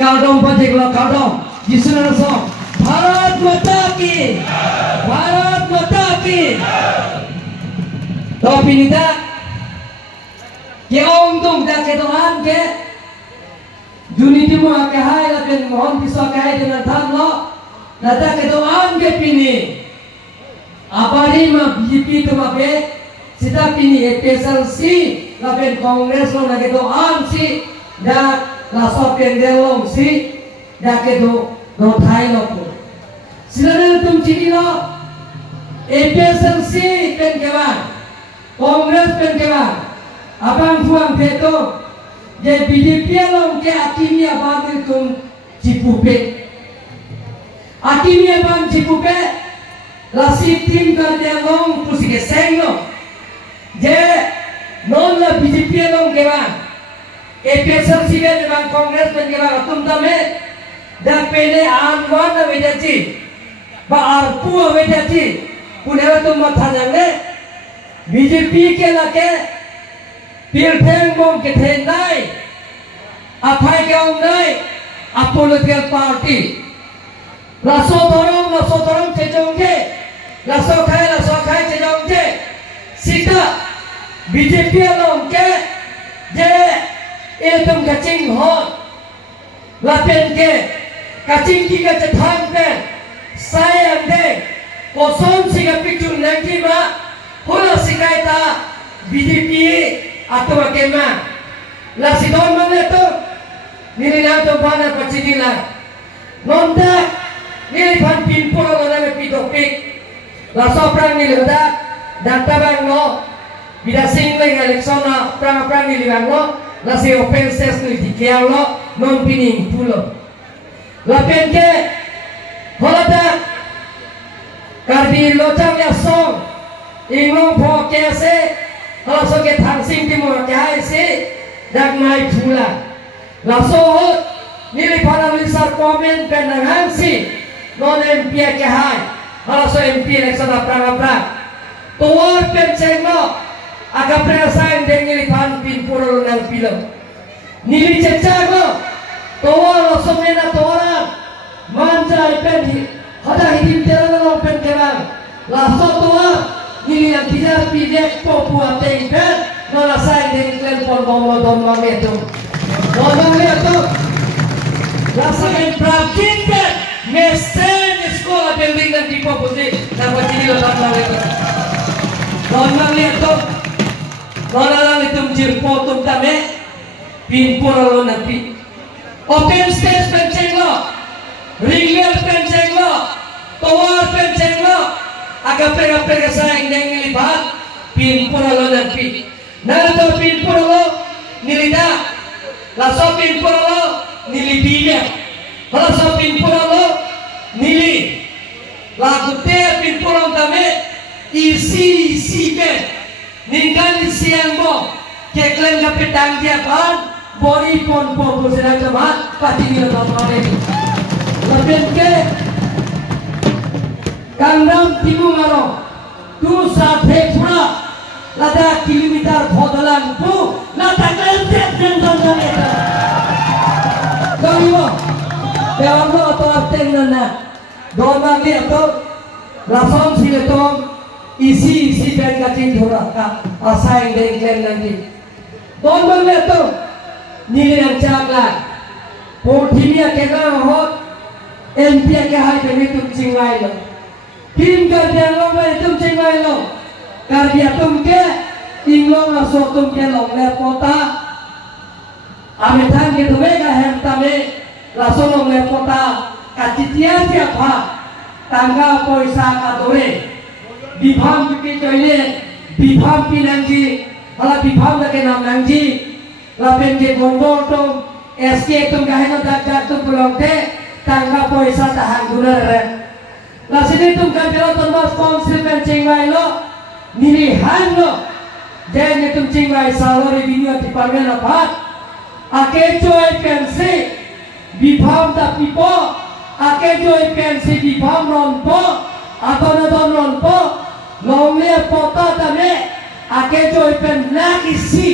Kaldom pajak lo kaldom. Jisunan song. Bharat Mata Ki. Bharat Mata Ki. To pinita. Ke om tum dah ke Tuhan ke. Dunia itu mau kahai lapen mohon pisau kahai dengan tham lo. Nada ke Tuhan ke pini. Apari ma BJP tu ma be. Sita pini SLC lapen Kongres lo nage Tuhan si. Dah laso pendel si dah ke do thai lo pun. Silakan tum ciri lo APSLC pen kewan, Kongres pen kewan, abang fuang peto, je BJP lo ke akimia bang tum cipupe, akimia bang cipupe, lasi tim kerja lo pusi ke seng lo, je non la BJP lo kewan. APSLC में जब कांग्रेस में जब तुम तमे dah pele anwan awedaci, baarpu awedaci, punya tu matanya ne, BJP ke lake, pilpeng bom ke thendai, apai ke onai, political party, laso torong cejongke, laso kai cejongke, sita BJP along ke, je iltum kacing hot, lapen ke. Kacing kita cetang ten, sayang deh, kosong sih pikir nanti mah, hola sih kaita BJP atau bagaimana, lah si don mana tu, nilai nanti mana kacing lah, nonda nilai pan pinpul orang yang pidopik, lah soprang nilai ada, data bang no, bila singling election na perang nilai bang no, lah si open ses nilai dikiau lo, non pining pulo. Lapen ke holata kardi locang ya song inglong po kese halaso ke thangsing timur kai se dak mai phula laso hot nili phana lisar komen penangan si non MP ke hai halaso MP election apra tuar pencengo aga presain dengili phan pin puro nang pilo nili cecago toa langsung mena toa manja ipen hada hidup jalan pen kerang langsung toa ini yang tidak pijak popua tengpen nona saya dengan pon bomo don mametu rasakan praktik pen mesin sekolah building dan tipe putih dapat jadi don mametu nona lang itu jirpo tum tame pinpura lo nanti open stage penceng lo, ringgel penceng lo, tower penceng lo, agak pega sayang dengan lipat, pinpura lo nanti, nato pinpura lo nilida, laso pinpura lo nilibiya, laso pinpura lo nili, lagu te pinpura lo tame isi pen, ningkan isi yang mo, keklen kapitang dia pan. Bori pon sedang cemat pati dia tak ini. Lebih ke Kangram Timur Maro, tu sate pura, lada kilometer bodolan pu, lada kelentet dan itu. Kau dewan lo atau arteng nana, dorang dia tu, langsung siletong isi ben kacing dorang ka, asaing dengklen nanti. Dorang dia tu. Nilai yang cakap, portinya kena hot, MP ke hai demi tum cingwai lo, tim kerja lo me tum cingwai lo, kerja tum ke, inglong aso tum ke long le kota, ametan ke tume ka hem tame, laso long le kota, kacitia siapa, tangga poisa kadore, bibam pikir joine, bibam pinangji, ala bibam lagi nam nangji. Lapen ke gondol tum, SK tum kahena dak tum pulang te, tangga poisa tahan gunar. Lah sini tum kajero termas konsil pencing lo, nilihan lo, jadi tum cingwai salori binyo tipangen apa? Ake joy pensi, bibam tak pipo, ake joy pensi bibam ronpo, atau nonton ronpo, longnya pota tame, ake joy pen lagi si.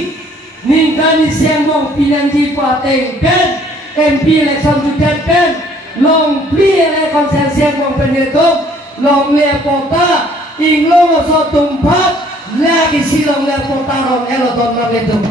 Ningkani siang mong pinanji pateng ben MP election jujaten long pli ele konsensian wong penyetung long lepota inglong so tumpat lagi silong lepota ron eloton magetung